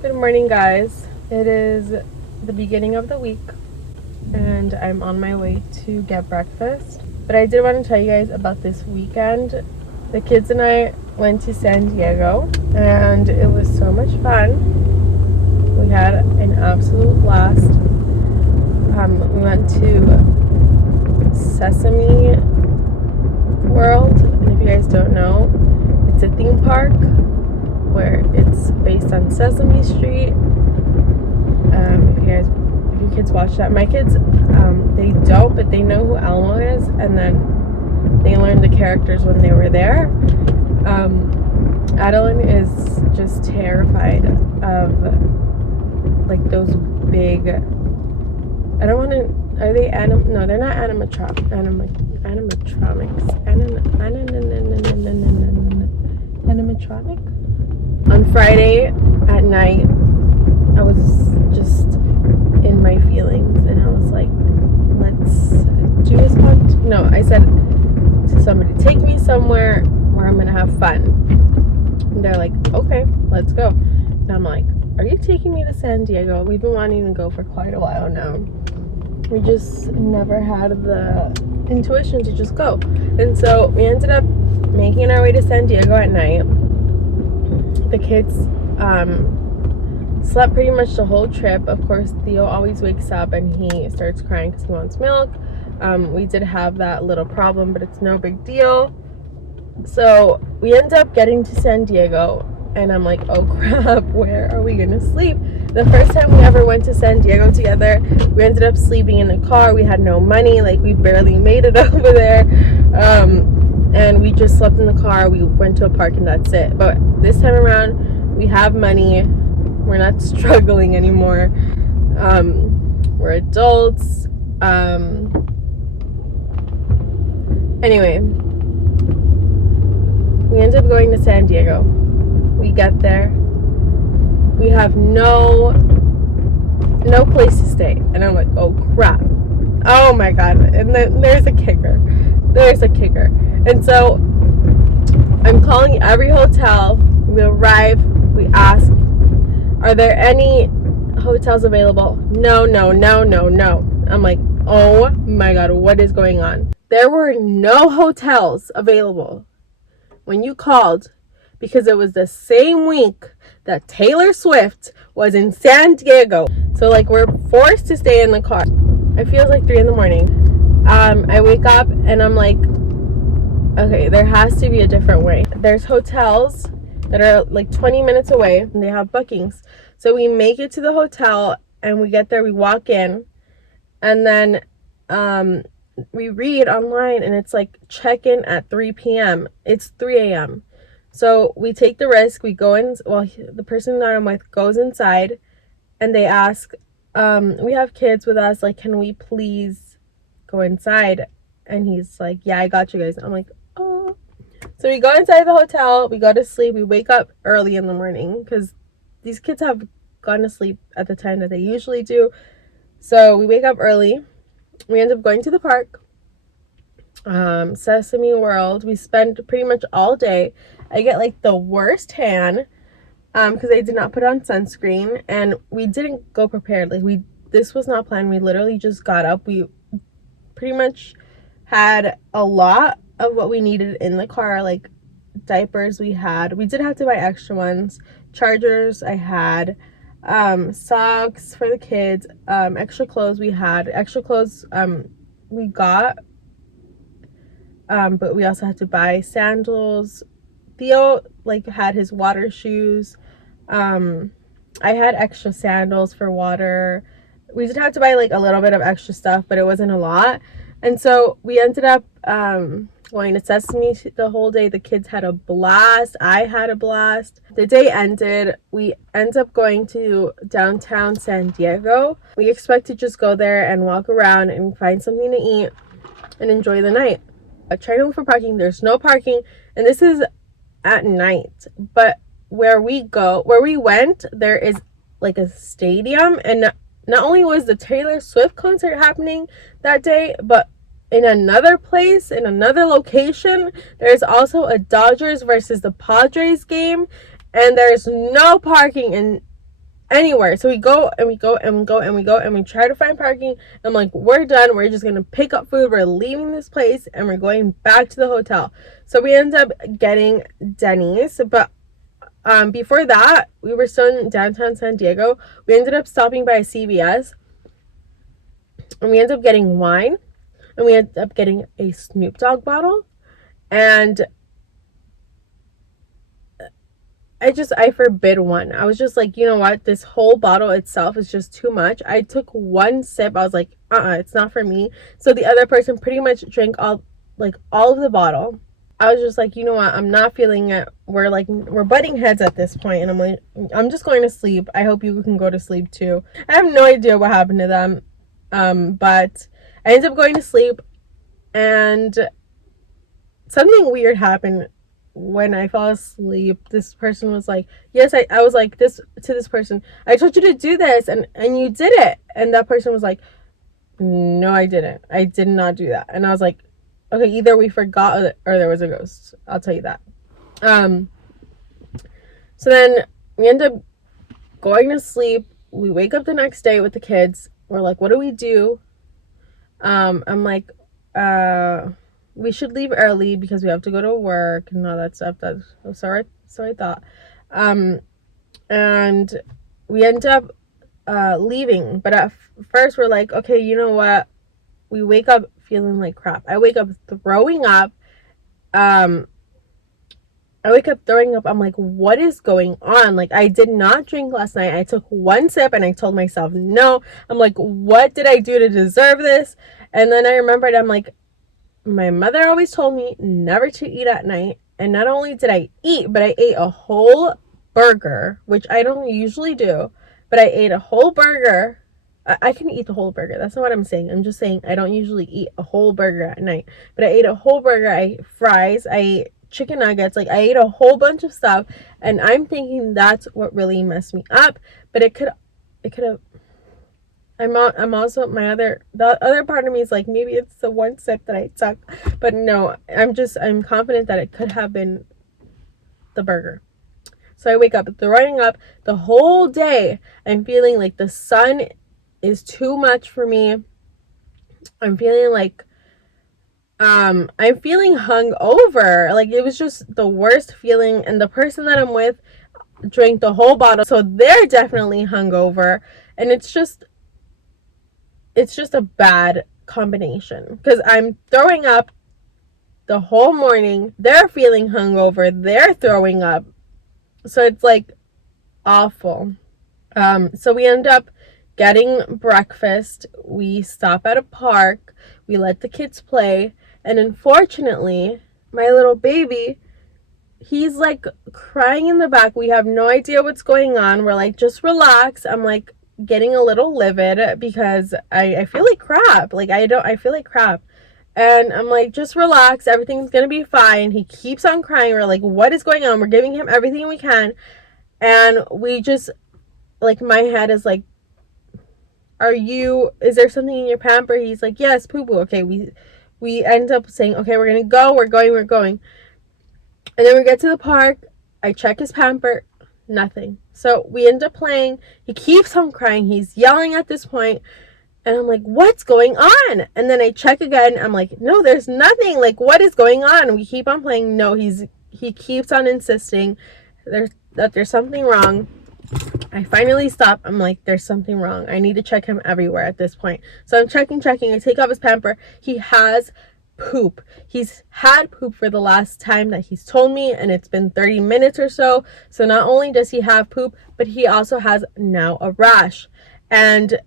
Good morning, guys. It is the beginning of the week, and I'm on my way to get breakfast. But I did want to tell you guys about this weekend. The kids and I went to San Diego, and it was so much fun. We had an absolute blast. We went to Sesame World, and if you guys don't know, it's a theme park where it's based on Sesame Street. If your kids watch that, my kids, they don't, but they know who Elmo is, and then they learned the characters when they were there. Adeline is just terrified of like those big. I don't want to. Are they No, they're not animatronics. Animatronic. On Friday at night, I was just in my feelings, and I was like, let's do this podcast. No, I said to somebody, take me somewhere where I'm gonna have fun. And they're like, okay, let's go. And I'm like, are you taking me to San Diego? We've been wanting to go for quite a while now. We just never had the intuition to just go. And so we ended up making our way to San Diego at night. The kids slept pretty much the whole trip. Of course, Theo always wakes up and he starts crying because he wants milk. We did have that little problem, but it's no big deal. So we end up getting to San Diego, and I'm like, oh crap, where are we gonna sleep? The first time we ever went to San Diego together, we ended up sleeping in the car. We had no money, like we barely made it over there. And we just slept in the car. We went to a park and that's it. But this time around, we have money. We're not struggling anymore. We're adults. Anyway, we ended up going to San Diego. We get there. We have no place to stay. And I'm like, oh crap. Oh my god. And then there's a kicker. And so I'm calling every hotel. We arrive, we ask, are there any hotels available? No. I'm like, oh my god, what is going on? There were no hotels available when you called, because it was the same week that Taylor Swift was in San Diego. So like we're forced to stay in the car. It feels like 3 a.m. I wake up and I'm like, okay, there has to be a different way. There's hotels that are like 20 minutes away and they have bookings. So we make it to the hotel and we get there, we walk in, and then we read online and it's like check-in at 3 p.m. It's 3 a.m. So we take the risk, we go in, the person that I'm with goes inside and they ask, we have kids with us, like, can we please go inside? And he's like, yeah, I got you guys. I'm like, oh. So we go inside the hotel, we go to sleep, we wake up early in the morning because these kids have gone to sleep at the time that they usually do. So we wake up early. We end up going to the park, Sesame World. We spend pretty much all day. I get like the worst tan because I did not put on sunscreen, and we didn't go prepared. Like this was not planned. We literally just got up. We pretty much had a lot of what we needed in the car, like diapers. We did have to buy extra ones. Chargers I had, socks for the kids, extra clothes we got, but we also had to buy sandals. Theo like had his water shoes. I had extra sandals for water. We did have to buy like a little bit of extra stuff, but it wasn't a lot. And so we ended up going to Sesame the whole day. The kids had a blast. I had a blast. The day ended. We ended up going to downtown San Diego. We expect to just go there and walk around and find something to eat and enjoy the night. I tried to look for parking. There's no parking, and this is at night. But where we went, there is like a stadium, and not only was the Taylor Swift concert happening that day, but in another place, in another location, there's also a Dodgers versus the Padres game, and there's no parking, and anywhere. So we go and we go and we go and we go and we try to find parking. I'm like, we're done. We're just gonna pick up food. We're leaving this place and we're going back to the hotel. So we end up getting Denny's, but before that, we were still in downtown San Diego. We ended up stopping by a CVS and we ended up getting wine and we ended up getting a Snoop Dogg bottle. And I forbid one. I was just like, you know what? This whole bottle itself is just too much. I took one sip. I was like, it's not for me. So the other person pretty much drank all of the bottle. I was just like, you know what? I'm not feeling it. We're butting heads at this point, and I'm like, I'm just going to sleep. I hope you can go to sleep too. I have no idea what happened to them. But I ended up going to sleep, and something weird happened when I fell asleep. This person was like, yes, I was like this to this person, I told you to do this and you did it. And that person was like, no, I didn't. I did not do that. And I was like, okay, either we forgot or there was a ghost. I'll tell you that. So then we end up going to sleep. We wake up the next day with the kids. We're like, what do we do? I'm like, we should leave early because we have to go to work and all that stuff. So I thought. And we end up leaving. But at first we're like, okay, you know what? We wake up feeling like crap. I wake up throwing up. I'm like, what is going on? Like, I did not drink last night. I took one sip and I told myself no. I'm like, what did I do to deserve this? And then I remembered, I'm like, my mother always told me never to eat at night. And not only did I eat, but I ate a whole burger, which I don't usually do. But I ate a whole burger. I can eat the whole burger. That's not what I'm saying. I'm just saying I don't usually eat a whole burger at night. But I ate a whole burger. I ate fries. I ate chicken nuggets. Like, I ate a whole bunch of stuff. And I'm thinking that's what really messed me up. But it could have. I'm also the other part of me is like, maybe it's the one sip that I took, but no, I'm confident that it could have been the burger. So I wake up throwing up the whole day. I'm feeling like the sun is too much for me. I'm feeling like I'm feeling hungover. Like, it was just the worst feeling. And the person that I'm with drank the whole bottle, so they're definitely hungover. And it's just a bad combination because I'm throwing up the whole morning. They're feeling hungover. They're throwing up. So it's like awful. So we end up getting breakfast. We stop at a park. We let the kids play. And unfortunately, my little baby, he's like crying in the back. We have no idea what's going on. We're like, just relax. I'm like getting a little livid because I feel like crap. Like, I feel like crap. And I'm like, just relax. Everything's going to be fine. He keeps on crying. We're like, what is going on? We're giving him everything we can. And we just, like, my head is like, is there something in your pamper? He's like, yes, poo-poo. Okay, we end up saying, okay, we're going to go. We're going. And then we get to the park. I check his pamper. Nothing. So we end up playing. He keeps on crying. He's yelling at this point. And I'm like, what's going on? And then I check again. I'm like, no, there's nothing. Like, what is going on? And we keep on playing. No, he keeps on insisting that there's something wrong. I finally stop. I'm like, there's something wrong. I need to check him everywhere at this point. So I'm checking. I take off his pamper. He has poop. He's had poop for the last time that he's told me, and it's been 30 minutes or so. So not only does he have poop, but he also has now a rash. And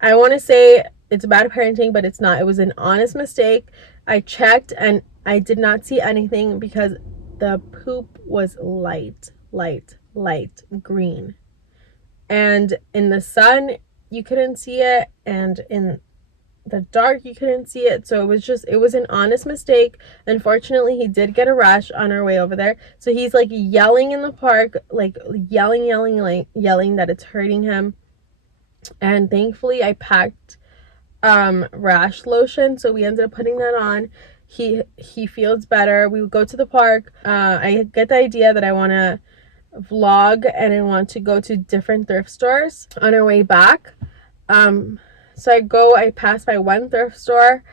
I want to say it's bad parenting, but it's not. It was an honest mistake. I checked and I did not see anything because the poop was light green. And in the sun, you couldn't see it. And in the dark, you couldn't see it. So it was an honest mistake. Unfortunately, he did get a rash on our way over there. So he's like yelling in the park, like yelling that it's hurting him. And thankfully I packed rash lotion, so we ended up putting that on. He feels better. We go to the park. I get the idea that I want to vlog and I want to go to different thrift stores on our way back. So I pass by one thrift store,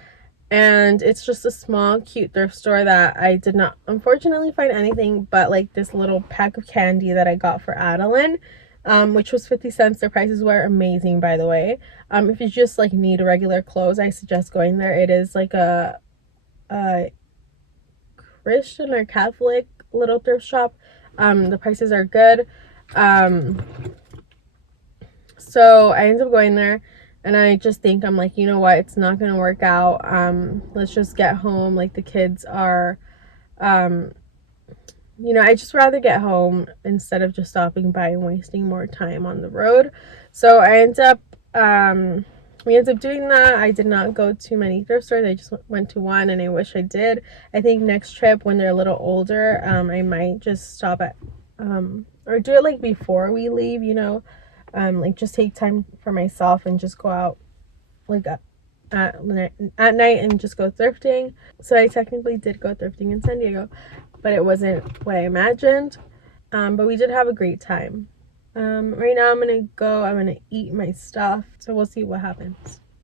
and it's just a small cute thrift store that I did not unfortunately find anything but like this little pack of candy that I got for Adeline, which was 50 cents. Their prices were amazing, by the way. If you just like need regular clothes, I suggest going there. It is like a Christian or Catholic little thrift shop. The prices are good. So I ended up going there, and I just think, I'm like, you know what, it's not gonna work out. Let's just get home. Like, the kids are, I just rather get home instead of just stopping by and wasting more time on the road. So we ended up doing that. I did not go to many thrift stores. I just went to one, and I wish I did. I think next trip, when they're a little older, I might just stop at, or do it like before we leave, like just take time for myself and just go out like at night and just go thrifting. So I technically did go thrifting in San Diego, but it wasn't what I imagined. But we did have a great time. Right now I'm gonna eat my stuff, so we'll see what happens.